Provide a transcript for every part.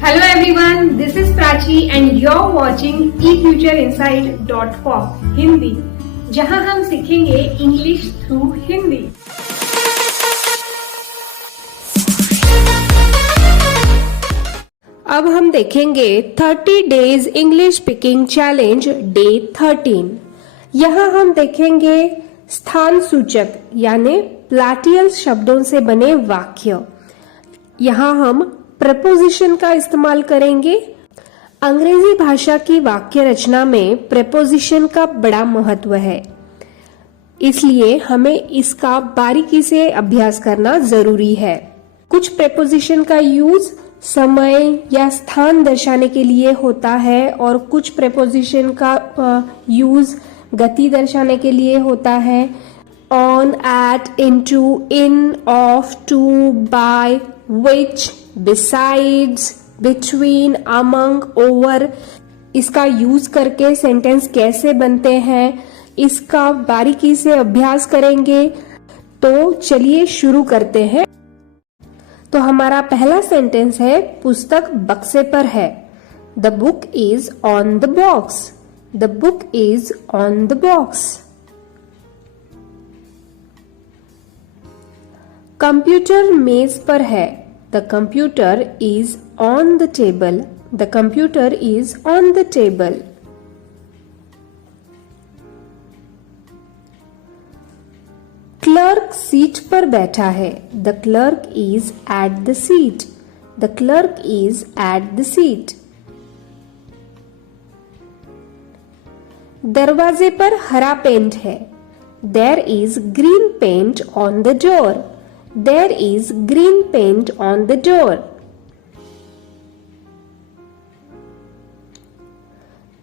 Hello everyone, this is Prachi and you're watching efutureinsight.com Hindi, जहां हम सीखेंगे इंग्लिश थ्रू हिंदी। अब हम देखेंगे 30 days English speaking challenge day 13। यहाँ हम देखेंगे स्थान सूचक यानी प्लाटियल शब्दों से बने वाक्य। यहाँ हम प्रेपोजिशन का इस्तेमाल करेंगे। अंग्रेजी भाषा की वाक्य रचना में प्रेपोजिशन का बड़ा महत्व है, इसलिए हमें इसका बारीकी से अभ्यास करना जरूरी है। कुछ प्रेपोजिशन का यूज समय या स्थान दर्शाने के लिए होता है और कुछ प्रेपोजिशन का यूज गति दर्शाने के लिए होता है। On, at, into, in, of, to, by, which, besides, between, among, over, इसका यूज करके सेंटेंस कैसे बनते हैं इसका बारीकी से अभ्यास करेंगे। तो चलिए शुरू करते हैं। तो हमारा पहला सेंटेंस है, पुस्तक बक्से पर है। The book is on the box. The book is on the box. Computer मेज पर है। The computer is on the table. The computer is on the table. Clerk seat पर बैठा है। The clerk is at the seat. The clerk is at the seat. दरवाजे पर हरा paint है। There is green paint on the door. There is green paint on the door.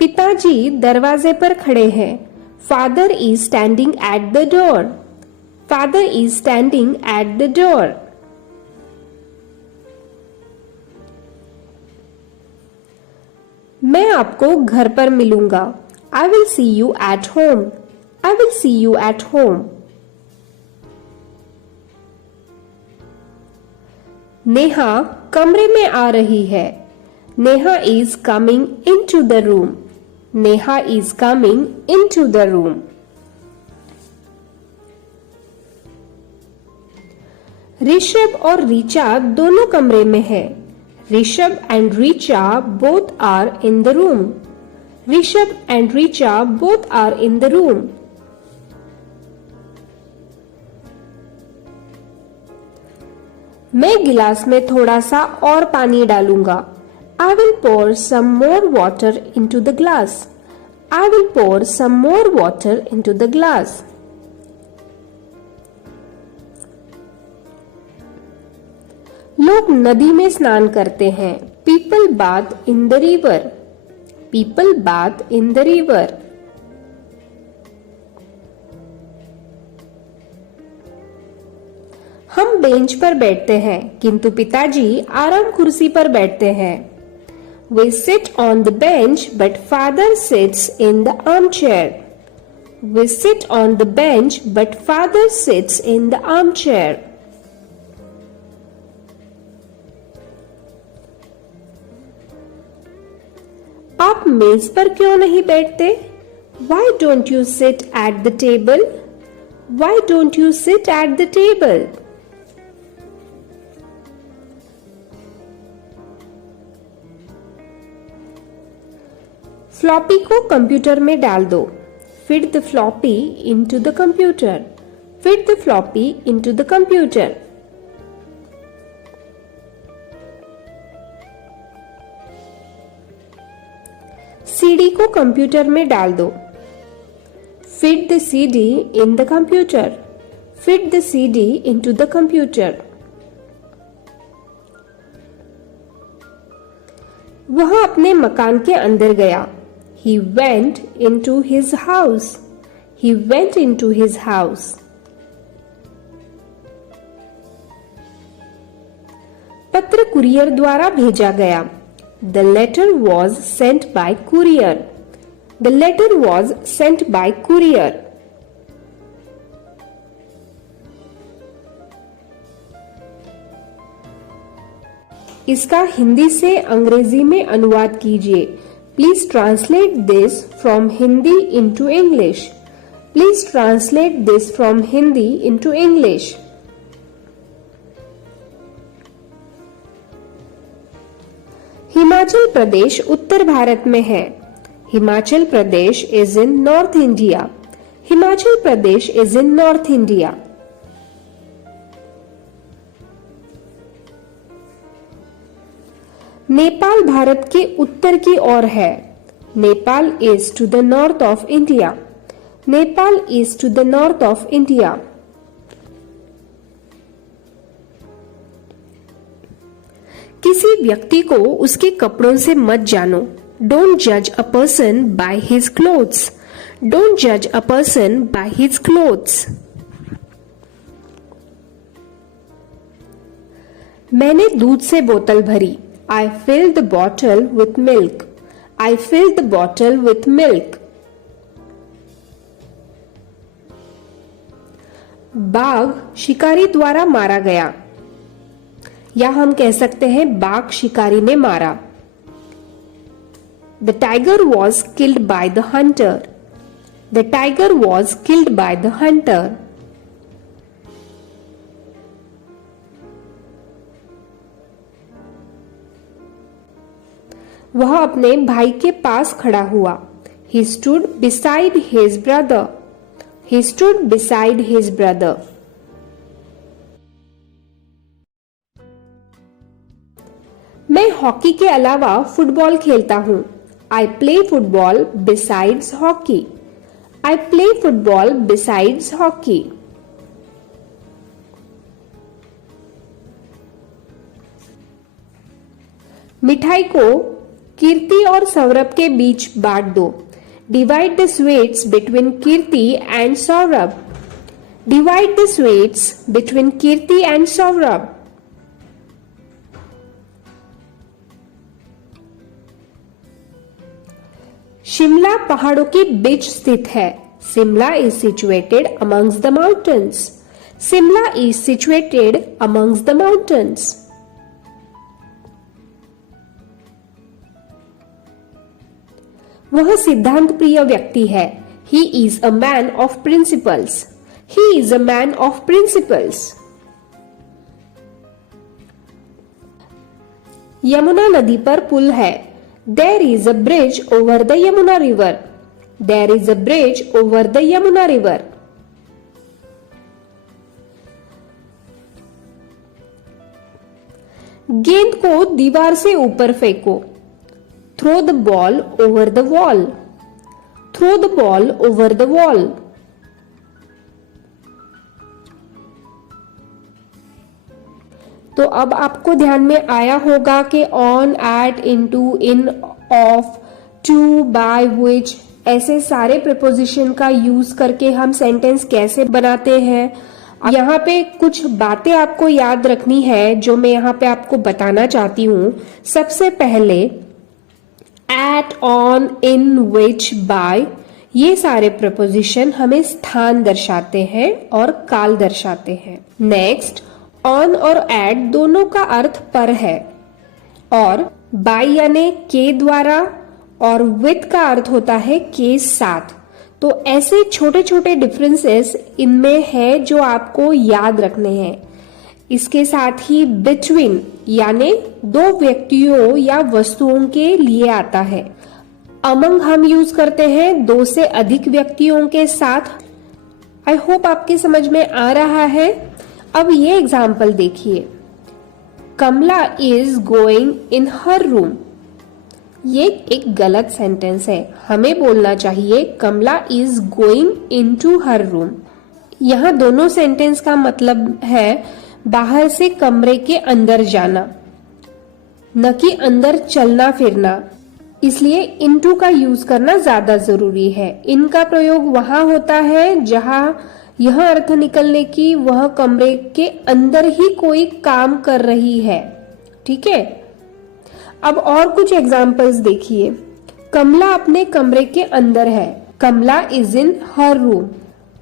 पिताजी दरवाजे पर खड़े हैं। Father is standing at the door. Father is standing at the door. मैं आपको घर पर मिलूंगा। I will see you at home. I will see you at home. Neha कमरे में आ रही है। Neha is coming into the room. Neha is coming into the room. Rishabh और रीचा दोनों कमरे में है। Rishabh and Richa both are in the room. Rishabh and Richa both are in the room. मैं गिलास में थोड़ा सा और पानी डालूंगा। I will pour some more water into the glass. I will pour some more water into the glass. लोग नदी में स्नान करते हैं। People bath in the river. People bath in the river. हम बेंच पर बैठते हैं, किंतु पिताजी आराम कुर्सी पर बैठते हैं। We sit on the bench but father sits in the arm chair. We sit on the bench but father sits in the arm chair. आप मेज पर क्यों नहीं बैठते? Why don't you sit at the table? Why don't you sit at the table? Floppy को computer में डाल दो। Fit the floppy into the computer. Fit the floppy into the computer. CD को कंप्यूटर में डाल दो। Fit the CD in the computer. Fit the CD into the computer. वह अपने मकान के अंदर गया। He went into his house. He went into his house. पत्र कुरियर द्वारा भेजा गया। The letter was sent by courier. The letter was sent by courier. इसका हिंदी से अंग्रेजी में अनुवाद कीजिए। Please translate this from Hindi into English. Please translate this from Hindi into English. Himachal Pradesh उत्तर भारत में है। Himachal Pradesh is in north India. Himachal Pradesh is in north India. Nepal Bharat के उत्तर की ओर है। Nepal is to the north of India. Nepal is to the north of India. किसी व्यक्ति को उसके कपड़ों से मत जानो। डोंट जज a person by his clothes. Don't जज a person by his clothes. मैंने दूध से बोतल भरी। I filled the bottle with milk. I filled the bottle with milk. बाघ शिकारी द्वारा मारा गया, या हम कह सकते हैं बाघ शिकारी ने मारा। The tiger was killed by the hunter. The tiger was killed by the hunter. वह अपने भाई के पास खड़ा हुआ। He stood beside his brother. He stood beside his brother. मैं हॉकी के अलावा फुटबॉल खेलता हूँ। I play football besides hockey. I play football besides hockey. मिठाई को कीर्ति और सौरभ के बीच बांट दो। Divide the sweets between Kirti and Saurabh. Divide the sweets between Kirti and Saurabh. Shimla पहाड़ों के बीच स्थित है। Shimla is situated amongst the mountains. Shimla is situated amongst the mountains. वह सिद्धांत प्रिय व्यक्ति है। He is a man of principles. He is a man of principles. Yamuna नदी पर पुल है। There is a bridge over the Yamuna river. There is a bridge over the Yamuna river. गेंद को दीवार से ऊपर फेंको। Throw the ball over the wall. Throw the ball over the wall. तो अब आपको ध्यान में आया होगा कि on, at, into, in, of, to, by, which ऐसे सारे प्रीपोजिशन का यूज करके हम सेंटेंस कैसे बनाते हैं। यहाँ पे कुछ बातें आपको याद रखनी है जो मैं यहाँ पे आपको बताना चाहती हूँ। सबसे पहले at, on, in, which, by ये सारे प्रपोजिशन हमें स्थान दर्शाते हैं और काल दर्शाते हैं। नेक्स्ट, ऑन और एट दोनों का अर्थ पर है और बाय यानी के द्वारा और विथ का अर्थ होता है के साथ। तो ऐसे छोटे छोटे डिफरेंसेस इनमें है जो आपको याद रखने हैं। इसके साथ ही बिटवीन यानी दो व्यक्तियों या वस्तुओं के लिए आता है। अमंग हम यूज करते हैं दो से अधिक व्यक्तियों के साथ। आई होप आपके समझ में आ रहा है। अब ये एग्जाम्पल देखिए, Kamala is going in her room. ये एक गलत सेंटेंस है, हमें बोलना चाहिए Kamala is going into her room. यहाँ दोनों सेंटेंस का मतलब है बाहर से कमरे के अंदर जाना, न कि अंदर चलना फिरना। इसलिए इनटू का यूज करना ज्यादा जरूरी है। इन का प्रयोग वहां होता है जहां यह अर्थ निकलने की वह कमरे के अंदर ही कोई काम कर रही है। ठीक है, अब और कुछ एग्जाम्पल्स देखिए। कमला अपने कमरे के अंदर है, Kamala is in her room.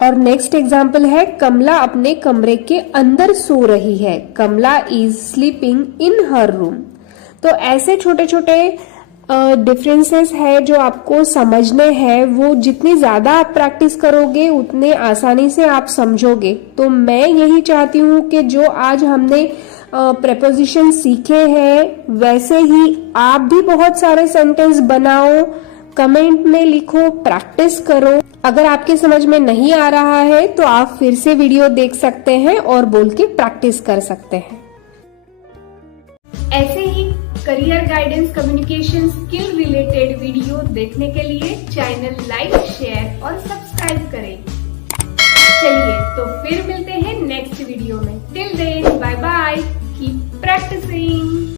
और नेक्स्ट एग्जाम्पल है कमला अपने कमरे के अंदर सो रही है, Kamala is sleeping in her room. तो ऐसे छोटे छोटे डिफरेंसेस है जो आपको समझने हैं, वो जितनी ज्यादा आप प्रैक्टिस करोगे उतने आसानी से आप समझोगे। तो मैं यही चाहती हूँ कि जो आज हमने प्रेपोजिशन सीखे हैं वैसे ही आप भी बहुत सारे सेंटेंस बनाओ, कमेंट में लिखो, प्रैक्टिस करो। अगर आपके समझ में नहीं आ रहा है तो आप फिर से वीडियो देख सकते हैं और बोल के प्रैक्टिस कर सकते हैं। ऐसे ही career guidance communication skill related video देखने के लिए चैनल लाइक, शेयर और सब्सक्राइब करें। चलिए तो फिर मिलते हैं नेक्स्ट वीडियो में। Till then bye bye, keep practising.